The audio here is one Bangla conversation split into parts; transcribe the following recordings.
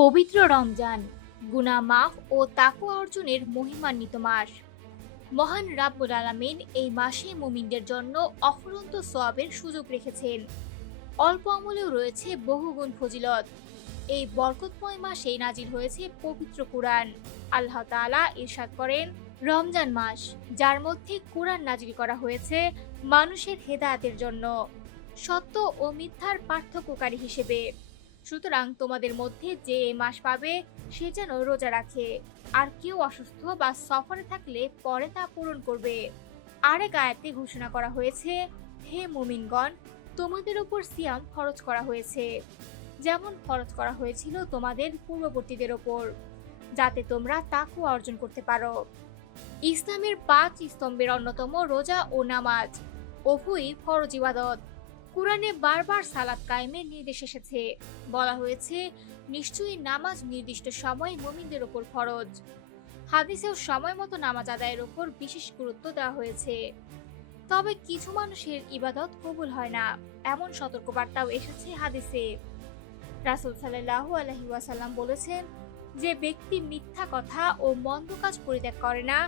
পবিত্র রমজান গুনাহ মাফ ও তাকওয়া অর্জনের মহিমান্বিত মাস। মহান রাব্বুল আলামিন এই মাসে মুমিনদের জন্য অফুরন্ত সওয়াবের সুযোগ রেখেছেন। অল্প আমলেও রয়েছে বহুগুণ ফজিলত। এই বরকতময় মাসেই নাজিল হয়েছে পবিত্র কুরআন। আল্লাহ তাআলা ইরশাদ করেন, রমজান মাস যার মধ্যে কুরআন নাজিল করা হয়েছে মানুষের হেদায়েতের জন্য, সত্য ও মিথ্যার পার্থক্যকারী হিসেবে। সুতরাং তোমাদের মধ্যে যে এই মাস পাবে সে যেন রোজা রাখে, আর কেউ অসুস্থ বা সফরে থাকলে পরে তা পূরণ করবে। আরেক আয়াতে ঘোষণা করা হয়েছে, হে মুমিনগণ, তোমাদের উপর সিয়াম ফরজ করা হয়েছে, যেমন ফরজ করা হয়েছিল তোমাদের পূর্ববর্তীদের ওপর, যাতে তোমরা তাকওয়া অর্জন করতে পারো। ইসলামের 5 স্তম্ভের অন্যতম রোজা ও নামাজ, উভয়ই ফরজ ইবাদত। কুরআনে বারবার সালাত কায়েমের নির্দেশ এসেছে। বলা হয়েছে, নিশ্চয়ই নামাজ নির্দিষ্ট সময়ে মুমিনদের উপর ফরজ। হাদিসেও সময় মতো নামাজ আদায়ের উপর বিশেষ গুরুত্ব দেওয়া হয়েছে। তবে কিছু মানুষের ইবাদত কবুল হয় না, এমন সতর্কবার্তাও এসেছে হাদিসে। রাসূল সাল্লাল্লাহু আলাইহি ওয়াসাল্লাম বলেছেন, যে ব্যক্তি মিথ্যা কথা ও মন্দ কাজ পরিত্যাগ করে না,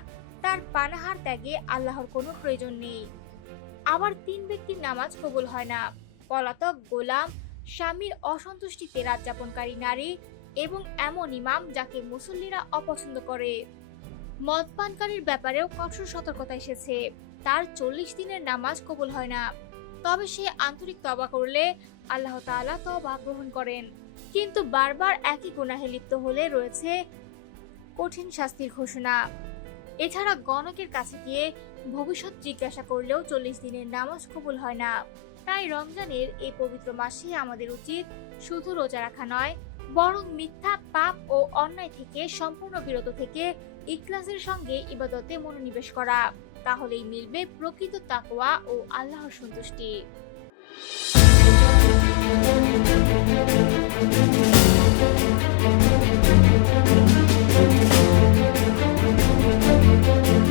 তার পানাহার ত্যাগে আল্লাহর কোনো প্রয়োজন নেই। আবার 3 ব্যক্তির নামাজ কবুল হয় না: পলাতক গোলাম, স্বামীর অসন্তুষ্টিতে রাত যাপনকারী নারী এবং এমন ইমাম যাকে মুসল্লিরা অপছন্দ করে। মদপানকারীর ব্যাপারেও কঠোর সতর্কতা এসেছে। তার 40 দিনের নামাজ কবুল হয় না, তবে সে আন্তরিক তওবা করলে আল্লাহ তাআলা তওবা গ্রহণ করেন। কিন্তু বারবার একই গুনাহে লিপ্ত হলে রয়েছে কঠিন শাস্তির ঘোষণা। এছাড়া গণকের কাছে গিয়ে ভবিষ্যৎ জিজ্ঞাসা করলেও 40 দিনের নামাজ কবুল হয় না। তাই রমজানের এই পবিত্র মাসে আমাদের উচিত শুধু রোজা রাখা নয়, বরং মিথ্যা, পাপ ও অন্যায় থেকে সম্পূর্ণ বিরত থেকে ইখলাসের সঙ্গে ইবাদতে মনোনিবেশ করা। তাহলেই মিলবে প্রকৃত তাকওয়া ও আল্লাহর সন্তুষ্টি।